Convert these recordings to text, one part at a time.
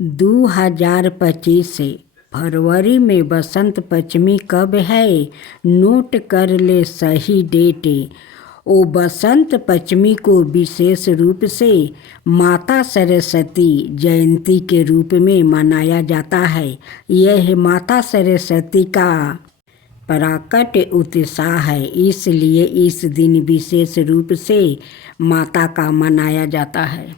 2025 से फरवरी में बसंत पंचमी कब है? नोट कर ले सही डेट। ओ बसंत पंचमी को विशेष रूप से माता सरस्वती जयंती के रूप में मनाया जाता है। यह माता सरस्वती का प्रकट उत्साह है, इसलिए इस दिन विशेष रूप से माता का मनाया जाता है।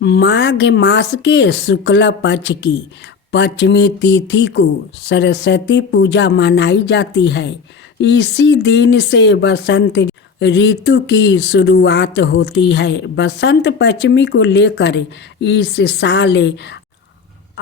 माघ मास के शुक्ल पक्ष की पंचमी तिथि को सरस्वती पूजा मनाई जाती है। इसी दिन से बसंत ऋतु की शुरुआत होती है। बसंत पंचमी को लेकर इस साल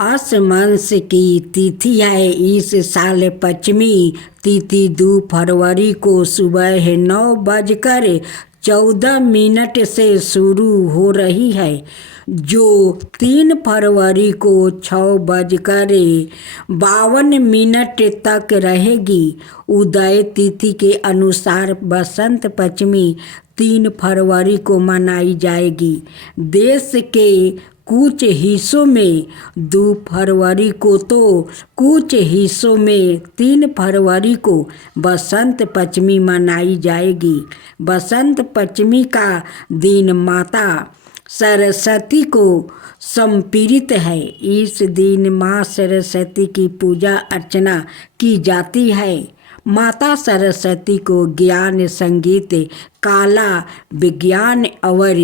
असमंस की तिथि है। इस साल पंचमी तिथि 2 फरवरी को सुबह 9:14 से शुरू हो रही है, जो 3 फरवरी को 6:52 तक रहेगी। उदय तिथि के अनुसार बसंत पंचमी 3 फरवरी को मनाई जाएगी। देश के कुछ हिस्सों में 2 फरवरी को तो कुछ हिस्सों में 3 फरवरी को बसंत पंचमी मनाई जाएगी। बसंत पंचमी का दिन माता सरस्वती को समर्पित है। इस दिन माँ सरस्वती की पूजा अर्चना की जाती है। माता सरस्वती को ज्ञान, संगीत, कला, विज्ञान और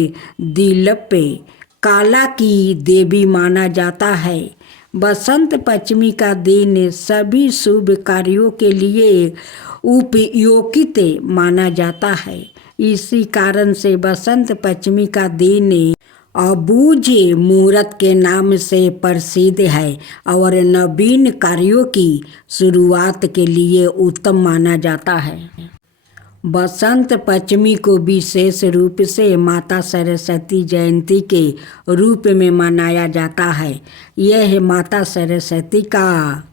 दिलप कला की देवी माना जाता है। बसंत पंचमी का दिन सभी शुभ कार्यों के लिए उपयुक्त माना जाता है। इसी कारण से बसंत पंचमी का दिन अबूझ मुहूर्त के नाम से प्रसिद्ध है और नवीन कार्यों की शुरुआत के लिए उत्तम माना जाता है। बसंत पंचमी को विशेष रूप से माता सरस्वती जयंती के रूप में मनाया जाता है। यह माता सरस्वती का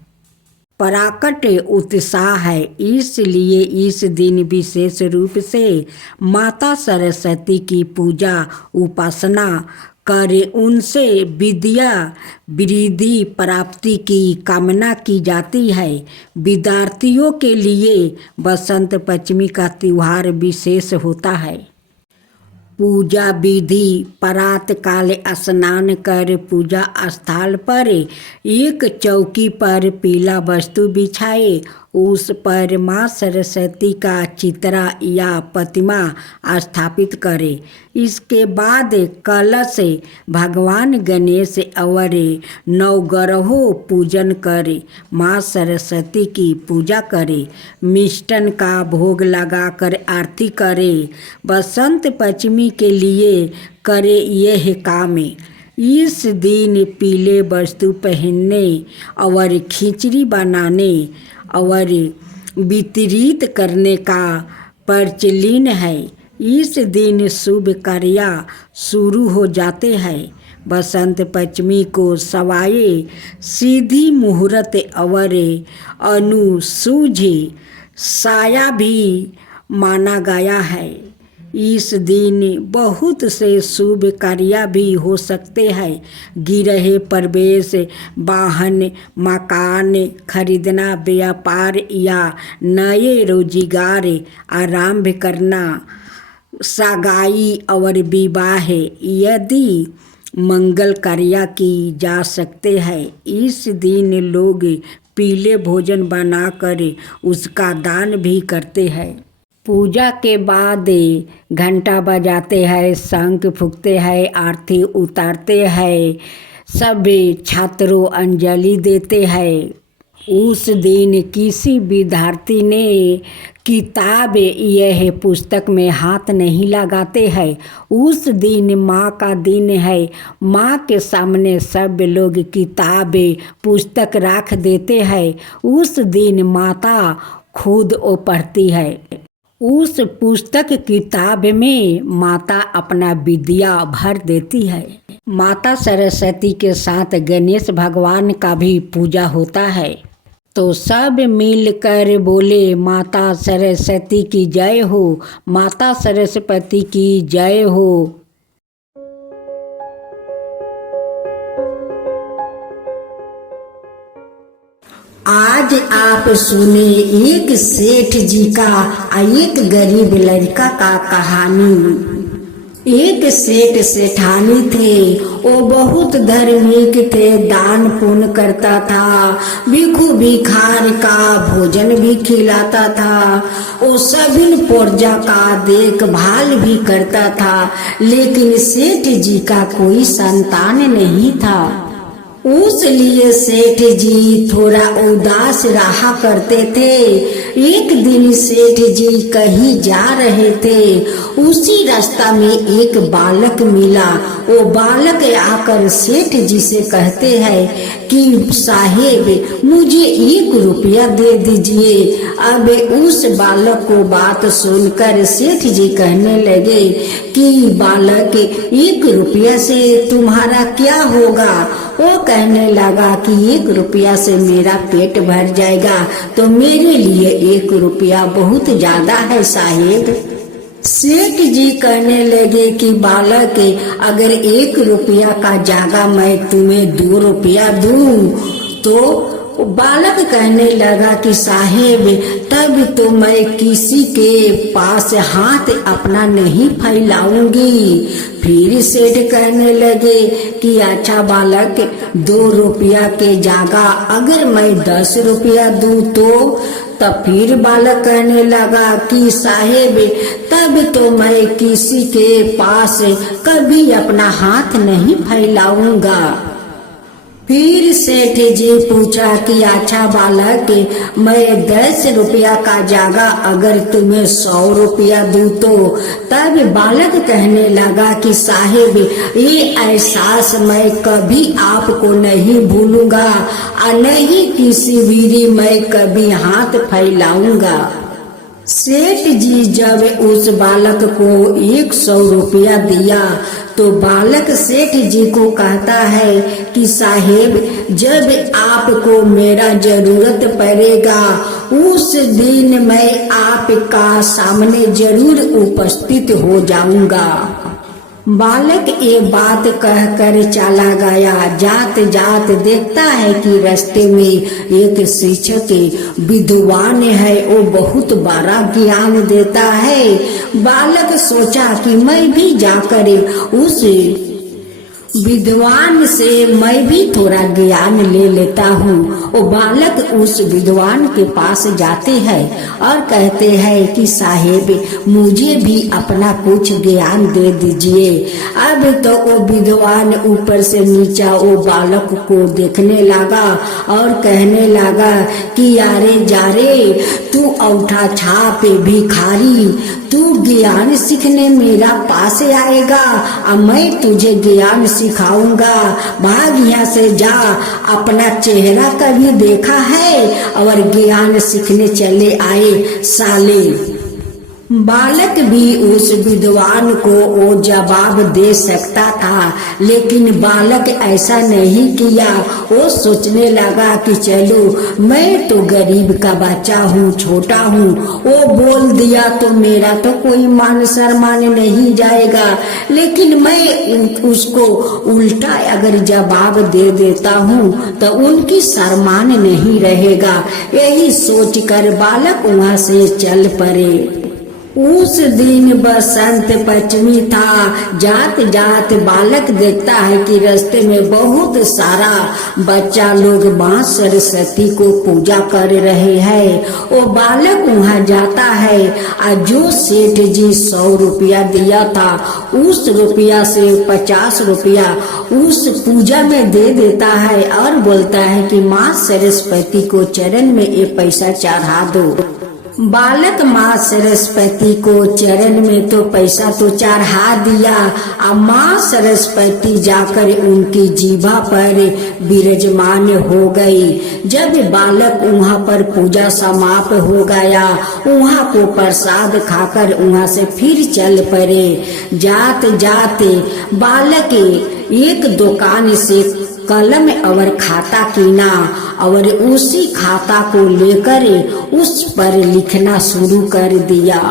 प्रकट उत्साह है, इसलिए इस दिन विशेष रूप से माता सरस्वती की पूजा उपासना कर उनसे विद्या वृद्धि प्राप्ति की कामना की जाती है। विद्यार्थियों के लिए बसंत पंचमी का त्योहार विशेष होता है। पूजा विधि: प्रातः काल स्नान कर पूजा स्थल पर एक चौकी पर पीला वस्तु बिछाए, उस पर माँ सरस्वती का चित्र या प्रतिमा स्थापित करें। इसके बाद कलश, भगवान गणेश और नवग्रहों पूजन कर माँ सरस्वती की पूजा करें। मिष्टान का भोग लगाकर आरती करें। बसंत पंचमी के लिए करें यह काम: इस दिन पीले वस्तु पहनने और खिचड़ी बनाने और वितरित करने का प्रचलन है। इस दिन शुभ कार्य शुरू हो जाते हैं। बसंत पंचमी को सवाए सीधी मुहूर्त और अनुसूझ साया भी माना गया है। इस दिन बहुत से शुभ कार्य भी हो सकते हैं। गृह प्रवेश, वाहन, मकान खरीदना, व्यापार या नए रोजगार आरंभ करना, सगाई और विवाह यदि मंगल कार्य की जा सकते हैं। इस दिन लोग पीले भोजन बनाकर उसका दान भी करते हैं। पूजा के बाद घंटा बजाते हैं, शंख फूंकते हैं, आरती उतारते हैं, सब छात्रों अंजलि देते हैं। उस दिन किसी विद्यार्थी ने किताब यह पुस्तक में हाथ नहीं लगाते हैं। उस दिन माँ का दिन है। माँ के सामने सब लोग किताब पुस्तक रख देते हैं। उस दिन माता खुद वो पढ़ती है। उस पुस्तक किताब में माता अपना विद्या भर देती है। माता सरस्वती के साथ गणेश भगवान का भी पूजा होता है। तो सब मिलकर बोले माता सरस्वती की जय हो, माता सरस्वती की जय हो। आज आप सुने एक सेठ जी का और एक गरीब लड़का का कहानी। एक सेठ सेठानी थे, वो बहुत धार्मिक थे, दान पुण्य करता था, भिखू भिखार का भोजन भी खिलाता था, वो सभी प्रजा का देखभाल भी करता था। लेकिन सेठ जी का कोई संतान नहीं था। उस लिए सेठ जी थोड़ा उदास रहा करते थे। एक दिन सेठ जी कहीं जा रहे थे, उसी रास्ता में एक बालक मिला। वो बालक आकर सेठ जी से कहते हैं कि साहेब मुझे 1 रुपया दे दीजिए। अब उस बालक को बात सुनकर सेठ जी कहने लगे कि बालक 1 रुपया से तुम्हारा क्या होगा। वो कहने लगा कि 1 रुपया से मेरा पेट भर जाएगा, तो मेरे लिए 1 रुपया बहुत ज्यादा है साहेब। सेठ जी कहने लगे कि बालक अगर 1 रुपया का जगह मैं तुम्हें 2 रुपया दूं तो बालक कहने लगा कि साहेब तब तो मैं किसी के पास हाथ अपना नहीं फैलाऊंगी। फिर सेठ कहने लगे कि अच्छा बालक 2 रुपया के जगह अगर मैं 10 रुपया दूं तो तब फिर बालक कहने लगा कि साहेब तब तो मैं किसी के पास कभी अपना हाथ नहीं फैलाऊंगा। फिर सेठ जी पूछा कि अच्छा बालक मैं 10 रुपया का जगह अगर तुम्हें 100 रुपया दूं तो तब बालक कहने लगा कि साहेब ये एहसास मैं कभी आपको नहीं भूलूंगा और नहीं किसी भी मैं कभी हाथ फैलाऊंगा। सेठ जी जब उस बालक को 100 रुपया दिया तो बालक सेठ जी को कहता है कि साहेब जब आपको मेरा जरूरत पड़ेगा उस दिन मैं आपका सामने जरूर उपस्थित हो जाऊंगा। बालक ये बात कहकर चला गया। जात जात देखता है कि रास्ते में एक शिक्षक विद्वान है, वो बहुत बड़ा ज्ञान देता है। बालक सोचा कि मैं भी जाकर उस विद्वान से मैं भी थोड़ा ज्ञान ले लेता हूँ। वो बालक उस विद्वान के पास जाते हैं और कहते हैं कि साहेब मुझे भी अपना कुछ ज्ञान दे दीजिए। अब तो वो विद्वान ऊपर से नीचा वो बालक को देखने लगा और कहने लगा कि यारे जारे तू औंठा छाप भिखारी, तू ज्ञान सीखने मेरा पास आएगा और मैं तुझे ज्ञान सिखाऊंगा। भाग यहाँ से जा, अपना चेहरा कभी देखा है और ज्ञान सीखने चले आए साले। बालक भी उस विद्वान को वो जवाब दे सकता था, लेकिन बालक ऐसा नहीं किया। वो सोचने लगा कि चलो मैं तो गरीब का बच्चा हूँ, छोटा हूँ, वो बोल दिया तो मेरा तो कोई मान सम्मान नहीं जाएगा, लेकिन मैं उसको उल्टा अगर जवाब दे देता हूँ तो उनकी सम्मान नहीं रहेगा। यही सोचकर बालक वहाँ से चल पड़े। उस दिन बसंत पंचमी था। जात जात बालक देखता है कि रास्ते में बहुत सारा बच्चा लोग माँ सरस्वती को पूजा कर रहे हैं। वो बालक वहाँ जाता है और जो सेठ जी 100 रुपया दिया था उस रुपया से 50 रुपया उस पूजा में दे देता है और बोलता है कि माँ सरस्वती को चरण में ये पैसा चढ़ा दो। बालक माँ सरस्वती को चरण में तो पैसा तो चढ़ा दिया और माँ सरस्वती जाकर उनकी जीभा पर विराजमान हो गई। जब बालक वहाँ पर पूजा समाप्त हो गया, वहाँ को प्रसाद खाकर वहाँ से फिर चल पड़े। जाते जाते बालक एक दुकान से कलम और खाता कीना और उसी खाता को लेकर उस पर लिखना शुरू कर दिया।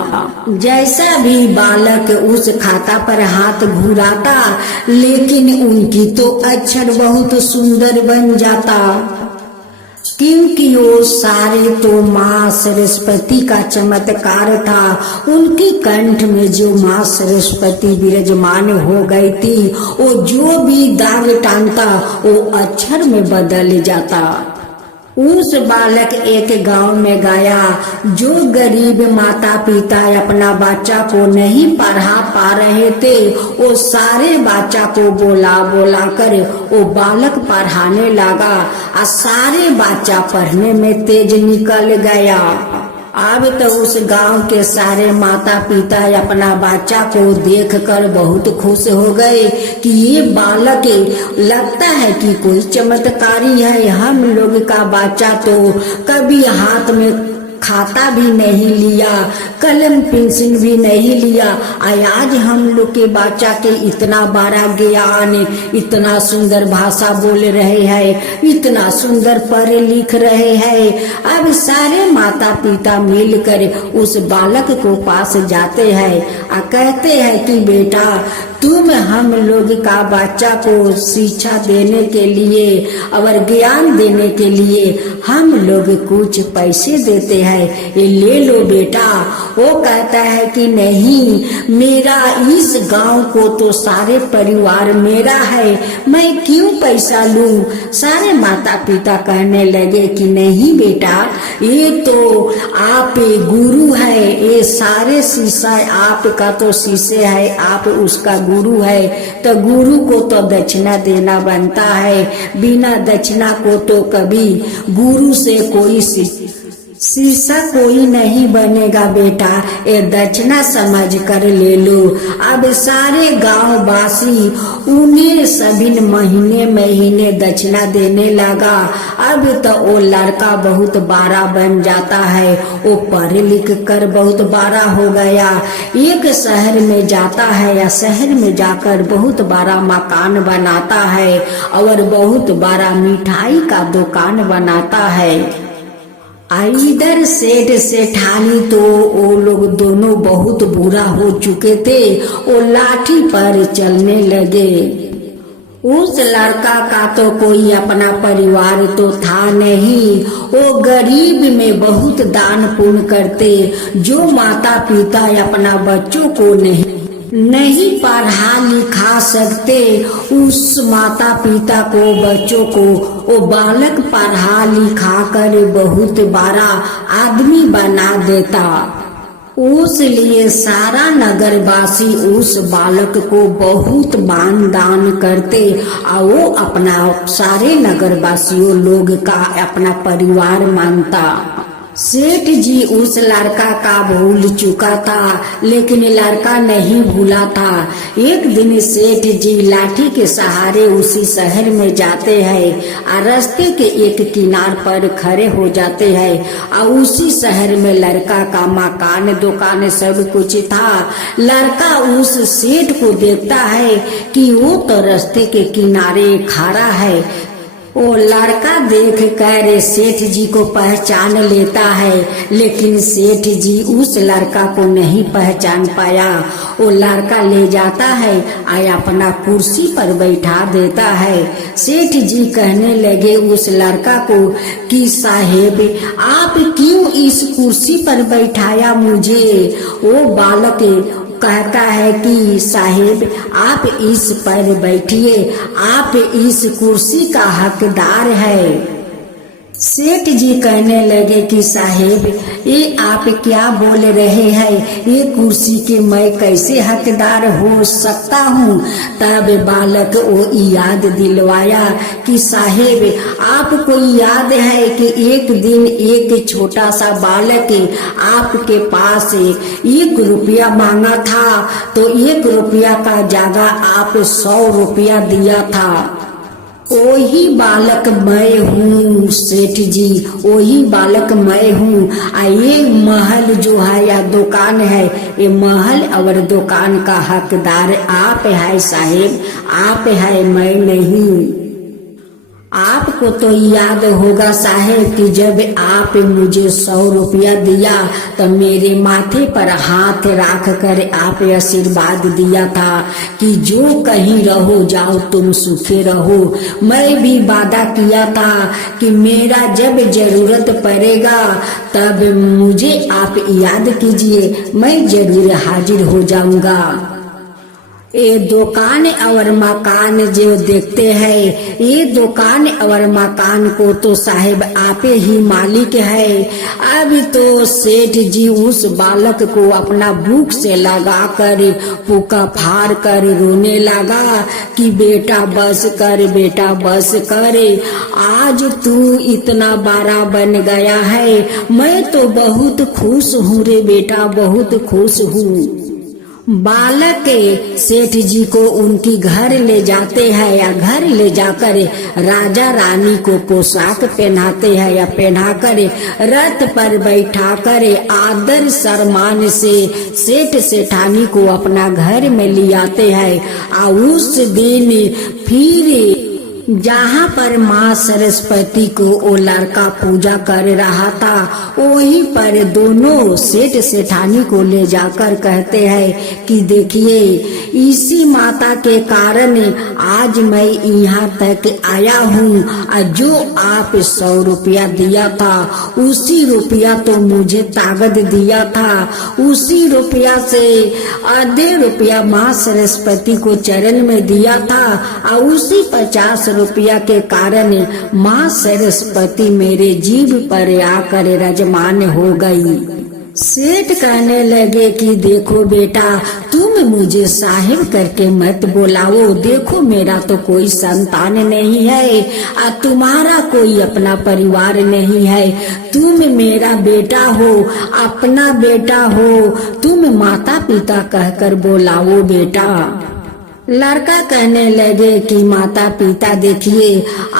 जैसा भी बालक उस खाता पर हाथ घुराता, लेकिन उनकी तो अक्षर बहुत सुंदर बन जाता। क्योंकि वो सारे तो माँ सरस्वती का चमत्कार था। उनके कंठ में जो माँ सरस्वती विराजमान हो गई थी, वो जो भी दाग टांगता वो अक्षर में बदल जाता। उस बालक एक गांव में गया। जो गरीब माता पिता अपना बच्चा को नहीं पढ़ा पा रहे थे, वो सारे बच्चा को बोला बोला कर वो बालक पढ़ाने लगा और सारे बच्चा पढ़ने में तेज निकल गया। अब तो उस गांव के सारे माता पिता अपना बच्चा को देखकर बहुत खुश हो गए कि ये बालक लगता है कि कोई चमत्कारी है। हम लोग का बच्चा तो कभी हाथ में खाता भी नहीं लिया, कलम पेंसिल भी नहीं लिया, आज हम लोग के बच्चा के इतना बड़ा ज्ञान, इतना सुंदर भाषा बोल रहे हैं, इतना सुंदर पढ़ लिख रहे हैं। अब सारे माता पिता मिलकर उस बालक को पास जाते हैं और कहते हैं कि बेटा तुम हम लोग का बच्चा को शिक्षा देने के लिए और ज्ञान देने के लिए हम लोग कुछ पैसे देते हैं, ये ले लो बेटा। वो कहता है कि नहीं, मेरा इस गांव को तो सारे परिवार मेरा है, मैं क्यों पैसा लूं। सारे माता पिता कहने लगे कि नहीं बेटा, ये तो आप गुरु है, ये सारे शिष्य आपका तो शिष्य है, आप उसका गुरु है, तो गुरु को तो दक्षिणा देना बनता है। बिना दक्षिणा को तो कभी गुरु से कोई शिष्य कोई नहीं बनेगा बेटा, ये दक्षिणा समझ कर ले लो। अब सारे गांव वासी उन्हें सभी महीने महीने दक्षिणा देने लगा। अब तो वो लड़का बहुत बड़ा बन जाता है, वो पढ़ लिख कर बहुत बड़ा हो गया। एक शहर में जाता है या शहर में जाकर बहुत बड़ा मकान बनाता है और बहुत बड़ा मिठाई का दुकान बनाता है। इधर सेठ सेठानी तो वो लोग दोनों बहुत बुरा हो चुके थे, वो लाठी पर चलने लगे। उस लड़का का तो कोई अपना परिवार तो था नहीं, वो गरीब में बहुत दान पुण्य करते। जो माता पिता अपना बच्चों को नहीं पढ़ा लिखा सकते, उस माता पिता को बच्चों को वो बालक पढ़ा लिखा कर बहुत बड़ा आदमी बना देता। उस लिए सारा नगरवासी उस बालक को बहुत मान दान करते और वो अपना सारे नगरवासियों लोग का अपना परिवार मानता। सेठ जी उस लड़का का भूल चुका था, लेकिन लड़का नहीं भूला था। एक दिन सेठ जी लाठी के सहारे उसी शहर में जाते हैं और रास्ते के एक किनार पर खड़े हो जाते हैं और उसी शहर में लड़का का मकान दुकान सब कुछ था। लड़का उस सेठ को देखता है कि वो तो रास्ते के किनारे खड़ा है। वो लड़का देख कर सेठ जी को पहचान लेता है, लेकिन सेठ जी उस लड़का को नहीं पहचान पाया। वो लड़का ले जाता है और अपना कुर्सी पर बैठा देता है। सेठ जी कहने लगे उस लड़का को कि साहेब आप क्यों इस कुर्सी पर बैठाया मुझे। वो बालक कहता है कि साहेब आप इस पर बैठिए, आप इस कुर्सी का हकदार है। सेठ जी कहने लगे कि साहेब ये आप क्या बोल रहे हैं, ये कुर्सी के मैं कैसे हकदार हो सकता हूँ। तब बालक वो याद दिलवाया कि साहेब आपको याद है कि एक दिन एक छोटा सा बालक आपके पास 1 रुपया मांगा था, तो 1 रुपया का जगह आप 100 रुपया दिया था। वही बालक मैं हूँ सेठ जी, वही बालक मैं हूँ। ये महल जो है या दुकान है, ये महल और दुकान का हकदार आप है साहेब, आप है, मैं नहीं। आपको तो याद होगा साहेब कि जब आप मुझे 100 रुपया दिया तो मेरे माथे पर हाथ रख कर आप आशीर्वाद दिया था कि जो कहीं रहो जाओ तुम सुखे रहो। मैं भी वादा किया था कि मेरा जब जरूरत पड़ेगा तब मुझे आप याद कीजिए, मैं जरूर हाजिर हो जाऊंगा। ये दुकान और मकान जो देखते हैं, ये दुकान और मकान को तो साहेब आप ही मालिक है। अब तो सेठ जी उस बालक को अपना बुक से लगा कर पुका फाड़ कर रोने लगा कि बेटा बस कर, बेटा बस कर, आज तू इतना बड़ा बन गया है, मैं तो बहुत खुश हूँ रे बेटा, बहुत खुश हूँ। बालक सेठ जी को उनकी घर ले जाते हैं या घर ले जाकर राजा रानी को पोशाक पहनाते हैं या पहनाकर रथ पर बैठाकर आदर सम्मान से सेठ सेठानी को अपना घर में ले आते हैं। और उस दिन फिर जहाँ पर माँ सरस्वती को वो लड़का पूजा कर रहा था, वहीं पर दोनों सेठ सेठानी को ले जाकर कहते हैं कि देखिए इसी माता के कारण आज मैं यहाँ तक आया हूँ। जो आप 100 रुपया दिया था उसी रुपया तो मुझे ताकत दिया था, उसी रुपया से आधे रुपया माँ सरस्वती को चरण में दिया था और उसी 50 रुपया के कारण माँ सरस्वती मेरे जीभ पर आकर रजमान हो गई। सेठ कहने लगे कि देखो बेटा, तुम मुझे साहिब करके मत बुलाओ, देखो मेरा तो कोई संतान नहीं है और तुम्हारा कोई अपना परिवार नहीं है, तुम मेरा बेटा हो, अपना बेटा हो, तुम माता पिता कहकर बुलाओ बेटा। लड़का कहने लगे कि माता पिता देखिए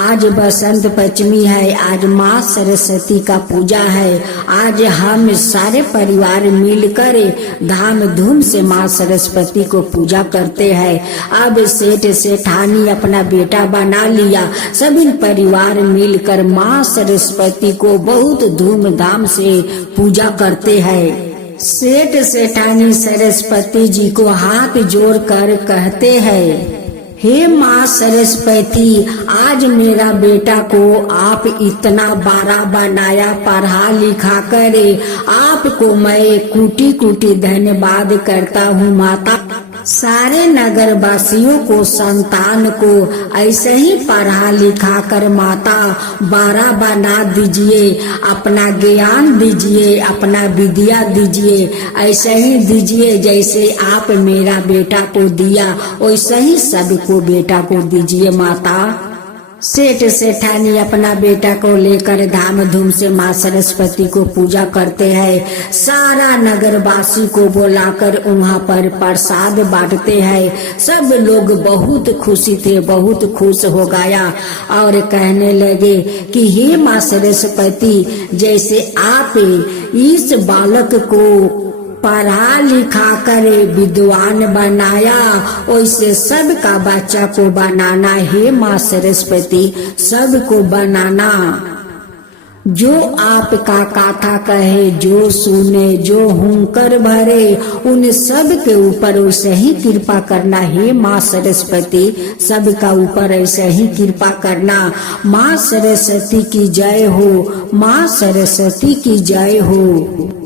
आज बसंत पंचमी है, आज माँ सरस्वती का पूजा है, आज हम सारे परिवार मिलकर धाम धूम से माँ सरस्वती को पूजा करते हैं। अब सेठ सेठानी अपना बेटा बना लिया, सभी परिवार मिलकर माँ सरस्वती को बहुत धूमधाम से पूजा करते हैं। सेठ सेठानी सरस्वती जी को हाथ जोड़कर कहते हैं, हे माँ सरस्वती, आज मेरा बेटा को आप इतना बड़ा बनाया, पढ़ा लिखा करे, आपको मैं कोटि कोटि धन्यवाद करता हूँ माता। सारे नगर वासियों को, संतान को ऐसे ही पढ़ा लिखा कर माता बड़ा बना दीजिए, अपना ज्ञान दीजिए, अपना विद्या दीजिए, ऐसे ही दीजिए जैसे आप मेरा बेटा को दिया वैसे ही सबको बेटा को दीजिए माता। सेठ सेठानी अपना बेटा को लेकर धाम धूम से माँ सरस्वती को पूजा करते हैं। सारा नगर वासी को बुलाकर वहाँ पर प्रसाद बांटते हैं। सब लोग बहुत खुशी थे, बहुत खुश हो गया और कहने लगे कि हे माँ सरस्वती, जैसे आप इस बालक को पढ़ा लिखा कर विद्वान बनाया वैसे सबका बच्चा को बनाना, हे माँ सरस्वती सबको बनाना। जो आपका कथा कहे, जो सुने, जो हुंकर भरे, उन सब के ऊपर वैसे ही कृपा करना, हे माँ सरस्वती सबका ऊपर ऐसे ही कृपा करना। माँ सरस्वती की जय हो, माँ सरस्वती की जय हो।